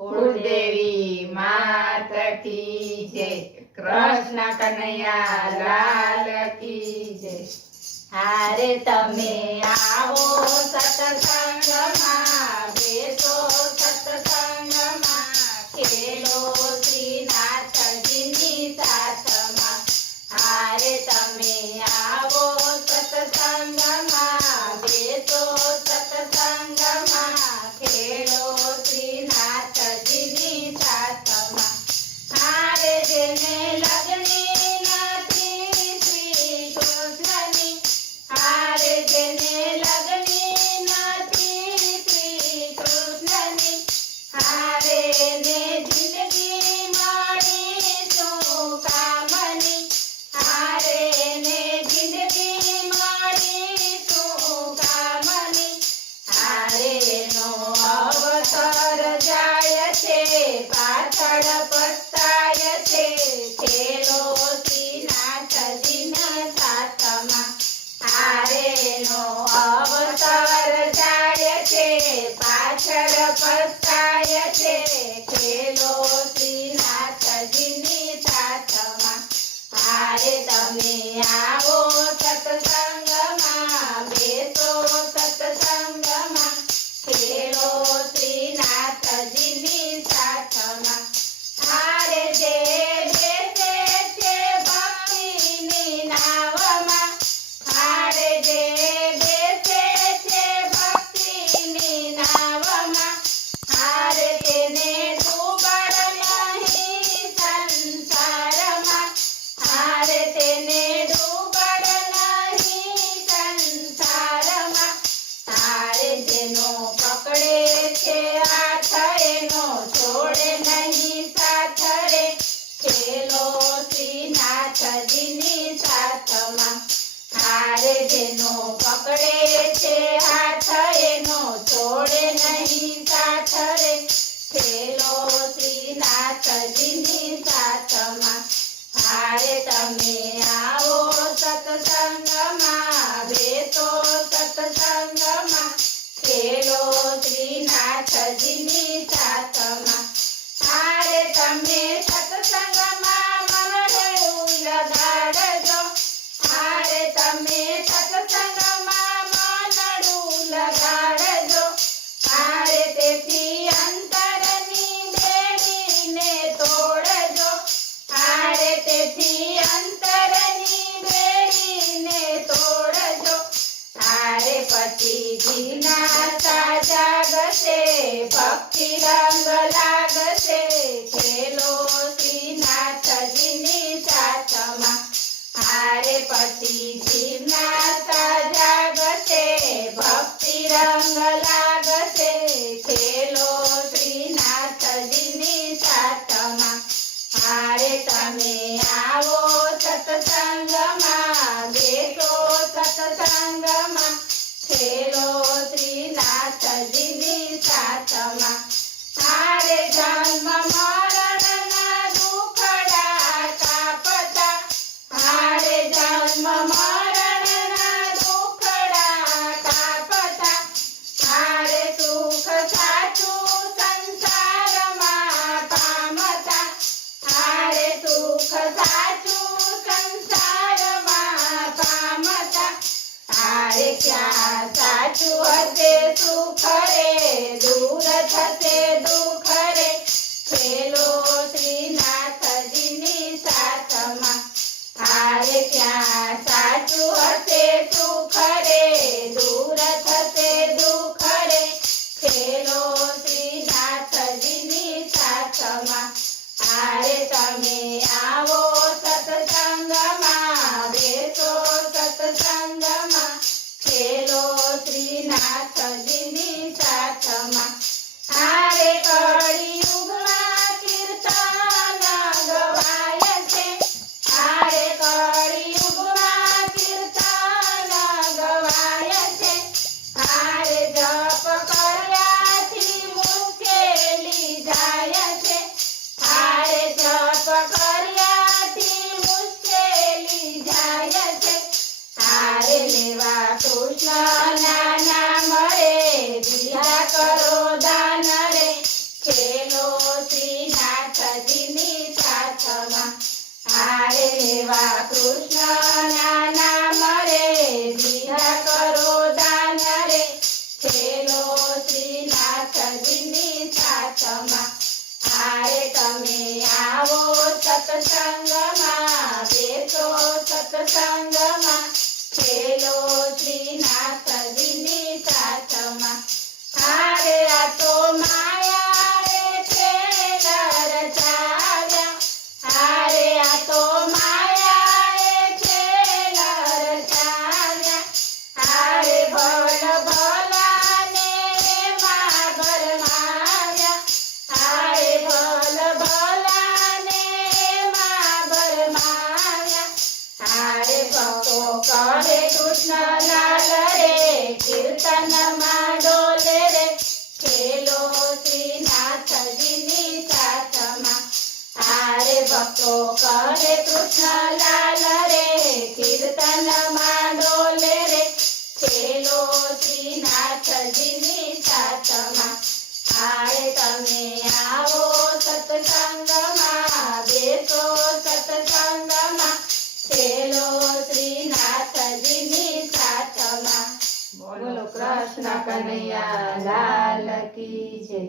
કુળદેવી માત કી જય, કૃષ્ણ કનૈયા લાલ કી જય। હારે તમે આવો સત્સંગમાં, બેસો સત્સંગમાં, ખેલો શ્રીનાથજીની સાથમાં। હારે તમે આવો સત્સંગમાં, બેસો સત્સંગમાં, ખેલો શ્રીનાથજીની સાથમાં। હારે જેને લગની નથી શ્રી કૃષ્ણની, હારે જેને લગની નથી શ્રી કૃષ્ણની, હારે ને જિંદગી મળી શું કામની, હારે ને જિંદગી મળી શું કામની। હારે નો અવસર જાય છે, પાછળ પસ્તાય છે, ખેલો શ્રીનાથજીના સાથમાં। હારે નો અવસર જાય છે, પાછળ પસ્તાય છે, ખેલો શ્રીનાથજીની સાથમાં। હારે તમે આવો સત્સંગમાં, બેસો સત્સંગમાં, ખેલો શ્રીનાથજીની સાથમાં। હારે જે બેસે છે ભક્તિની નાવમાં, હારે જે બેસે છે ભક્તિની નાવમાં, હારે તેને ડૂબડ નહીં સંસારમાં, હારે તેને ડૂબડ નહીં સંસારમાં। હારે જેનો પકડે છે હાથ એનો છોડે નહીં સાથ રે, ખેલો શ્રીનાથજીની સાથમાં। હારે જેનો પકડે છે હાથ એનો છોડે નહીં સાથ રે, ખેલો શ્રીનાથજીની સાથમાં। હારે તમે આવો સત્સંગમાં, બેસો સત્સંગમાં, ખેલો શ્રીનાથજીની સાથમાં। હારે તમે સત્સંગમાં મનડું લગાડજો, હારે તમે સત્સંગમાં મનડું લગાડજો, હારે તેથી અંતરની બેડીને તોડજો, હારે તેથી અંતરની બેડીને તોડજો। હારે પછી જીજ્ઞાસા જાગશે, ભક્તિ રંગ લાગશે, ખેલો શ્રીનાથજીની સાથમાં। હારે પછી જીજ્ઞાસા જાગશે, ભક્તિ રંગ લાગશે, ખેલો શ્રીનાથજીની સાથમાં। હારે તમે આવો સત્સંગમાં, બેસો સત્સંગમાં, ખેલો શ્રીનાથજીની સાથમાં। હારે જન્મ મરણના દુખડા કાપતા, હારે જન્મ મરણના દુખડા કાપતા, હારે સુખ સાચું સંસારમાં પામતા, હારે સુખ સાચું સંસારમાં પામતા। હારે ક્યાં સાચું હશે સુખ રે, દૂર થશે દુઃખ રે, ખેલો શ્રીનાથજીની સાથમાં। હારે ક્યાં સાચું હશે સુખ રે, દૂર થશે દુઃખ રે, ખેલો શ્રીનાથજીની સાથમાં। હારે તમે આવો સત્સંગમાં, બેસો સત્સંગમાં, ખેલો શ્રીનાથજીની સાથમાં। હારે કળિયુગમાં કીર્તન ગવાય છે, હારે કળિયુગમાં કીર્તન ગવાય છે, હારે જપ કર્યાથી મુશ્કેલી જાય છે, હારે જપ કર્યાથી મુશ્કેલી જાય છે, હારે લેવા કૃષ્ણના નામ રે ભક્તો કહે કૃષ્ણ લાલ રે કીર્તનમાં ડોલે રે ખેલો શ્રીનાથજીની સાથમાં આરે તમે આવો સત્સંગમાં બેસો સત્સંગમાં ખેલો શ્રીનાથજીની સાથમાં બોલો કૃષ્ણ કનૈયા લાલ કી જય.